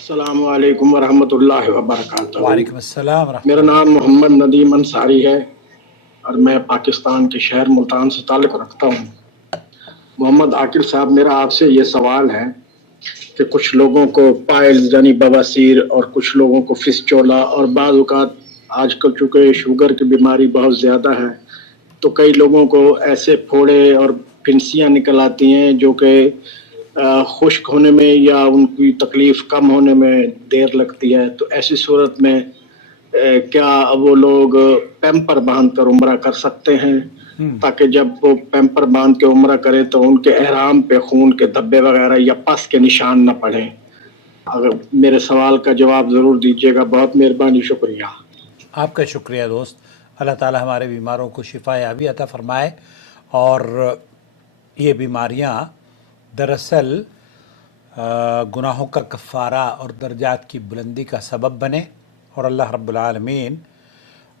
अस्सलामु अलैकुम वरहमतुल्लाहि वबरकातुहू। वालेकुम अस्सलाम मेरा रहमतुल्लाह। नाम मोहम्मद नदीम अंसारी है और मैं पाकिस्तान के शहर मुल्तान से ताल्लुक़ रखता हूँ। मोहम्मद आकिल साहब, मेरा आपसे ये सवाल है कि कुछ लोगों को पाइल्स यानी बवासीर और कुछ लोगों को फिस्चोला और बाज़ औक़ात आजकल चूँकि शुगर की बीमारी बहुत ज़्यादा है तो कई लोगों को ऐसे फोड़े और फिंसियाँ निकल आती हैं जो कि खुश्क होने में या उनकी तकलीफ़ कम होने में देर लगती है। तो ऐसी सूरत में क्या वो लोग पैम्पर बांध कर उम्रा कर सकते हैं, ताकि जब वो पैम्पर बांध के उम्रा करें तो उनके एहराम पे खून के धब्बे वगैरह या पस के निशान न पड़े? अगर मेरे सवाल का जवाब ज़रूर दीजिएगा, बहुत मेहरबानी, शुक्रिया। आपका शुक्रिया दोस्त। अल्लाह ताला हमारे बीमारों को शिफा याबी अता फ़रमाए और ये बीमारियां दरअसल गुनाहों का कफ़ारा और दर्जात की बुलंदी का सबब बने और अल्लाह रब्बुल आलमीन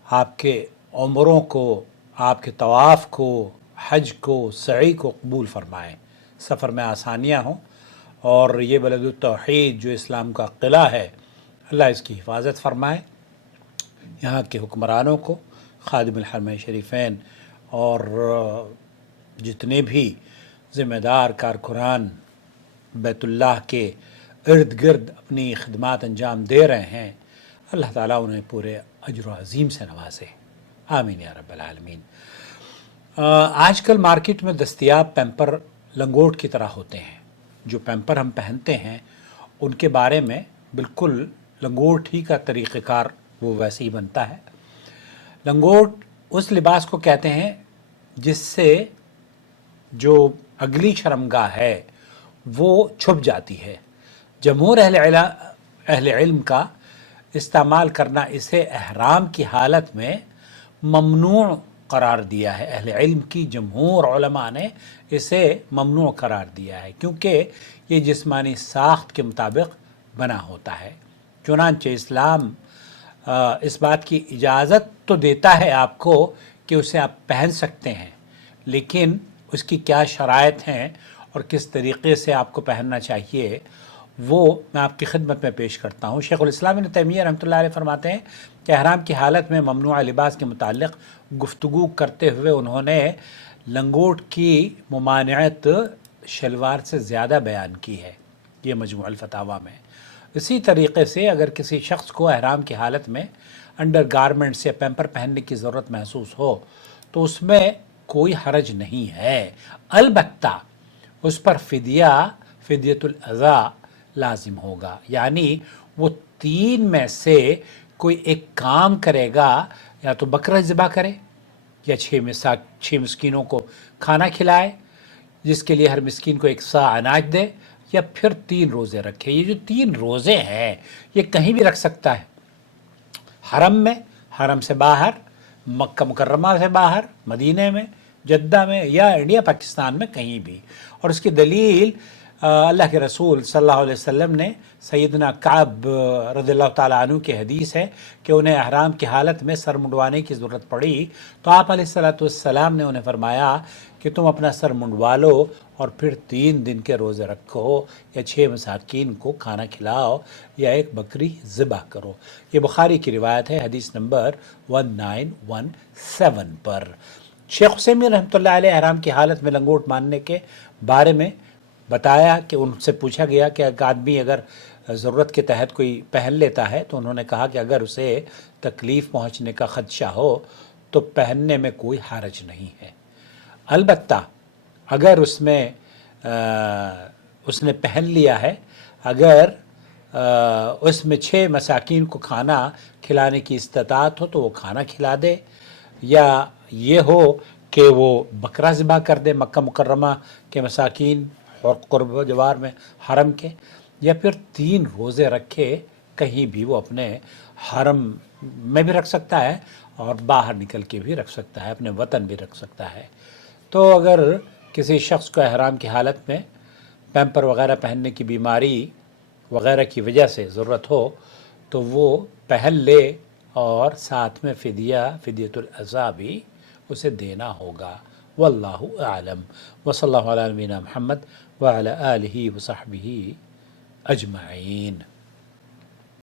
आपके उम्रों को, आपके तवाफ़ को, हज को, सई को कबूल फ़रमाएँ, सफ़र में आसानियाँ हों और ये बलदुत तौहीद जो इस्लाम का क़िला है अल्लाह इसकी हिफाजत फ़रमाए। यहाँ के हुक्मरानों को, खादिमुल हरमैन शरीफ़ैन और जितने भी ज़िम्मेदार कारकुनान बैतुल्लाह के इर्द गिर्द अपनी खिदमात अंजाम दे रहे हैं, अल्लाह ताला उन्हें पूरे अजर अज़ीम से नवाजे। आमीन या रब्बल आलमीन। आजकल मार्केट में दस्तयाब पैम्पर लंगोट की तरह होते हैं। जो पैम्पर हम पहनते हैं उनके बारे में बिल्कुल लंगोट ही का तरीक़ेकार वो वैसे ही बनता है। लंगोट उस लिबास को कहते हैं जिससे जो अगली शर्मगाह है वो छुप जाती है। जमहूर अहले इल्म का इस्तेमाल करना इसे एहराम की हालत में ममनू करार दिया है। अहले इल्म की जमहूर उलमा ने इसे ममनू करार दिया है क्योंकि ये जिस्मानी साख्त के मुताबिक बना होता है। चुनांचे इस्लाम इस बात की इजाज़त तो देता है आपको कि उसे आप पहन सकते हैं, लेकिन उसकी क्या शराइत हैं और किस तरीक़े से आपको पहनना चाहिए वो मैं आपकी खिदमत में पेश करता हूँ। शेखुल इस्लाम इब्न तैमिय्या रहमतुल्लाह अलैह फरमाते हैं कि एहराम की हालत में ममनूआ लिबास के मुताल्लिक़ गुफ्तगू करते हुए उन्होंने लंगोट की मुमानियत शलवार से ज़्यादा बयान की है, ये मजमूअल फतावा में। इसी तरीक़े से अगर किसी शख्स को एहराम की हालत में अंडर गारमेंट्स या पैम्पर पहनने की ज़रूरत महसूस हो तो उसमें कोई हरज नहीं है, अलबत्ता उस पर फ़िदियतुल अज़ा लाजिम होगा। यानी वो तीन में से कोई एक काम करेगा, या तो बकरा ज़िबा करे या छः मिस्कीनों को खाना खिलाए जिसके लिए हर मिस्कीन को एक सा अनाज दे, या फिर 3 रोज़े रखे। ये जो 3 रोज़े हैं ये कहीं भी रख सकता है, हरम में, हरम से बाहर, मक्का मुकर्रमा से बाहर, मदीने में, जद्दा में या इंडिया पाकिस्तान में कहीं भी। और इसकी दलील अल्लाह के रसूल सल्लल्लाहु अलैहि वसल्लम ने सैयदना काब रज़ियल्लाहु ताला अन्हु की हदीस है कि उन्हें एहराम की हालत में सर मुंडवाने की ज़रूरत पड़ी तो आप अलैहिस्सलातु वस्सलाम ने उन्हें फरमाया कि तुम अपना सर मुंडवा लो और फिर 3 दिन के रोज़े रखो या 6 मसाकीन को खाना खिलाओ या एक बकरी ज़िबा करो। ये बुखारी की रिवायत है, हदीस नंबर 1917 पर। शेख हुसैन रहमतुल्लाह अलैह एहराम की हालत में लंगोट मानने के बारे में बताया कि उनसे पूछा गया कि एक आदमी अगर ज़रूरत के तहत कोई पहन लेता है तो उन्होंने कहा कि अगर उसे तकलीफ़ पहुंचने का ख़दशा हो तो पहनने में कोई हरज नहीं है। अलबत्ता अगर उसने पहन लिया है, अगर उसमें 6 मसाकीन को खाना खिलाने की इस्तिताअत हो तो वो खाना खिला दे, या ये हो कि वो बकरा ज़िबा कर दे मक्का मुकर्रमा के मसाकीन और क़ुर्ब जवार में हरम के, या फिर 3 रोज़े रखे। कहीं भी वो अपने हरम में भी रख सकता है और बाहर निकल के भी रख सकता है, अपने वतन भी रख सकता है। तो अगर किसी शख्स को एहराम की हालत में पैम्पर वग़ैरह पहनने की बीमारी वग़ैरह की वजह से ज़रूरत हो तो वो पहन ले और साथ में फ़िदियतुल अज़ा भी उसे देना होगा। वल्लाहु आलम। वसल्लल्लाहु अला नबीना मुहम्मद व अला आलिहि व सहबिही अजमईन।